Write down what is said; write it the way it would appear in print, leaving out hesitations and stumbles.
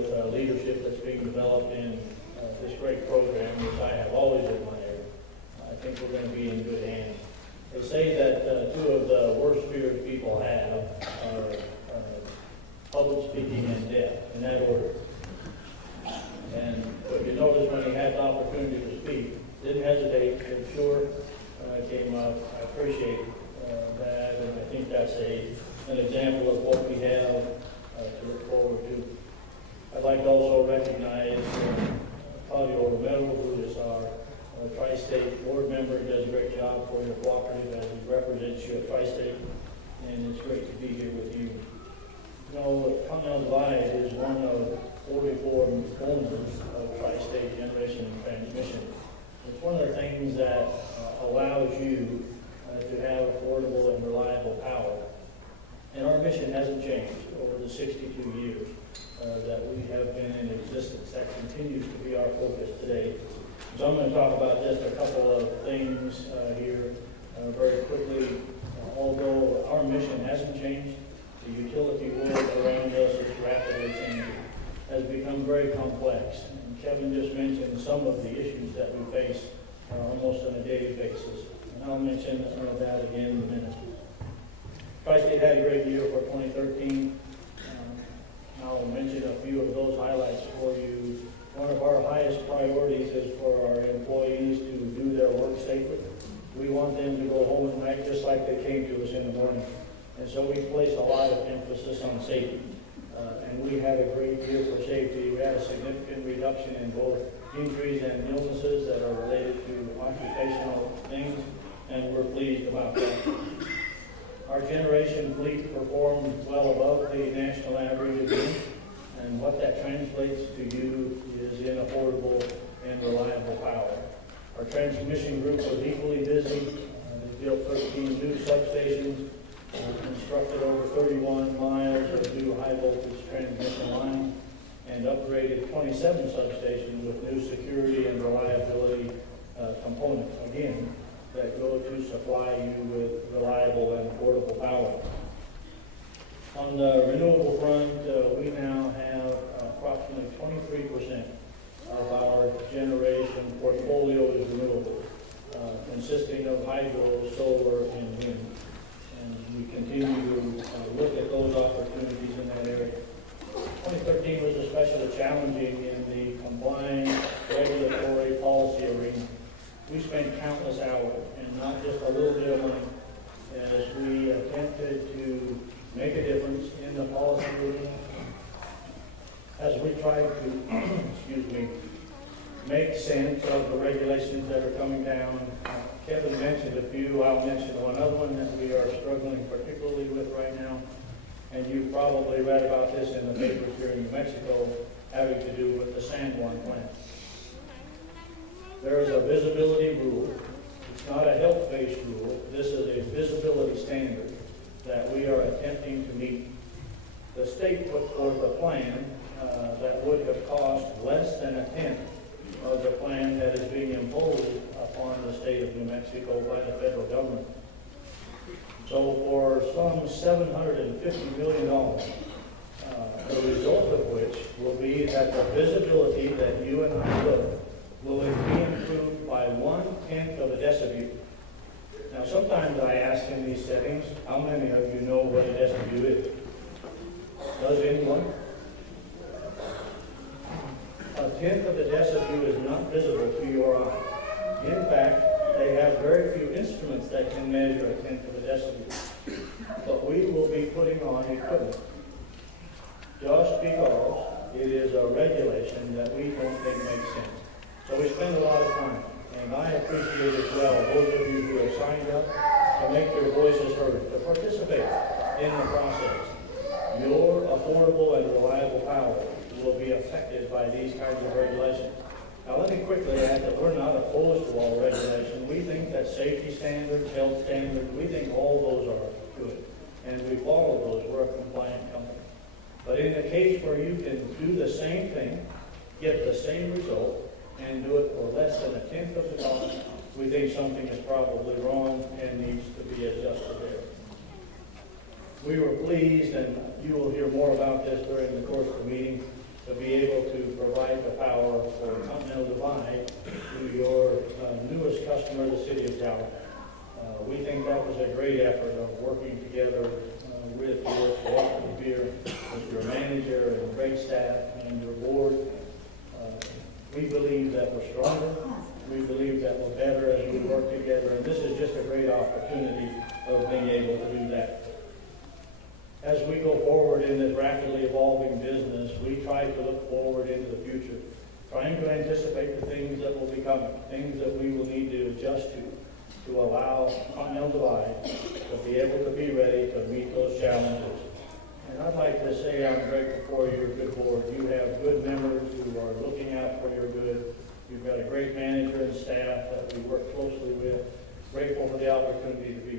with leadership that's being developed in this great program, which I have always admired, I think we're going to be in good hands. They say that two of the worst fears people have are public speaking and death, in that order. And what you notice when he had the opportunity to speak, didn't hesitate, said, sure, came up. I appreciate that, and I think that's an example of what we have to look forward to. I'd like to also recognize Claudio Romero, who is our Tri-State board member, does a great job for your cooperative as he represents you at Tri-State, and it's great to be here with you. You know, Continental Divide is one of 44 owners of Tri-State Generation and Transmission. It's one of the things that allows you to have affordable and reliable power. And our mission hasn't changed over the 62 years that we have been in existence. That continues to be our focus today. So I'm going to talk about just a couple of things here very quickly. Although our mission hasn't changed, the utility world around us is rapidly changing, has become very complex. And Kevin just mentioned some of the issues that we face almost on a daily basis. And I'll mention that again in a minute. Tri-State had a great year for 2013. I'll mention a few of those highlights for you. One of our highest priorities is for our employees to do their work safely. We want them to go home at night just like they came to us in the morning. And so we place a lot of emphasis on safety. And we had a great year for safety. We had a significant reduction in both injuries and illnesses that are related to occupational things, and we're pleased about that. Our generation fleet performed well above the national average again, and what that translates to you is in affordable and reliable power. Our transmission group was equally busy. They built 13 new substations, constructed over 31 miles of new high voltage transmission line, and upgraded 27 substations with new security and reliability components, again, that go to supply you with reliable and affordable power. On the renewable front, we now have approximately 23% of our generation portfolio is renewable, consisting of hydro, solar, and wind. And we continue to look at those opportunities in that area. 2013 was especially challenging in the combined regulatory policy arena. We spent countless hours, and not just a little bit of money, as we attempted to make a difference in the policy arena, as we tried to, make sense of the regulations that are coming down. Kevin mentioned a few. I'll mention one other one that we are struggling particularly with right now, and you've probably read about this in the papers here in New Mexico, having to do with the San Juan plant. There is a visibility rule. It's not a health-based rule. This is a visibility standard that we are attempting to meet. The state put forth a plan that would have cost less than a tenth of the plan that is being imposed upon the state of New Mexico by the federal government. So for some $750 million, the result of which will be that the visibility that you and I look will be improved by 1/10 of a decibel. Now sometimes I ask in these settings, how many of you know what a decibel is? Does anyone? 1/10 of a decibel is not visible to your eye. In fact, they have very few instruments that can measure 1/10 of a decibel. But we will be putting on equipment just because it is a regulation that we don't think makes sense. So we spend a lot of time, and I appreciate as well those of you who have signed up to make your voices heard, to participate in the process. Your affordable and reliable power will be affected by these kinds of regulations. Now let me quickly add that we're not opposed to all regulation. We think that safety standards, health standards, we think all those are good. And we follow those. We're a compliant company. But in the case where you can do the same thing, get the same result, and do it for less than 1/10 of the cost, we think something is probably wrong and needs to be adjusted there. We were pleased, and you will hear more about this during the course of the meeting, to be customer, the city of Talbot. We think that was a great effort of working together with your cooperative here, with your manager and great staff and your board. We believe that we're stronger. We believe that we're better as we work together, and this is just a great opportunity of being able to do that. As we go forward in this rapidly evolving business, we try to look forward into the future, trying to anticipate the things that will be coming, things that we will need to adjust to allow Continental Divide to be able to be ready to meet those challenges. And I'd like to say I'm grateful for your good board. You have good members who are looking out for your good. You've got a great manager and staff that we work closely with. Grateful for the opportunity to be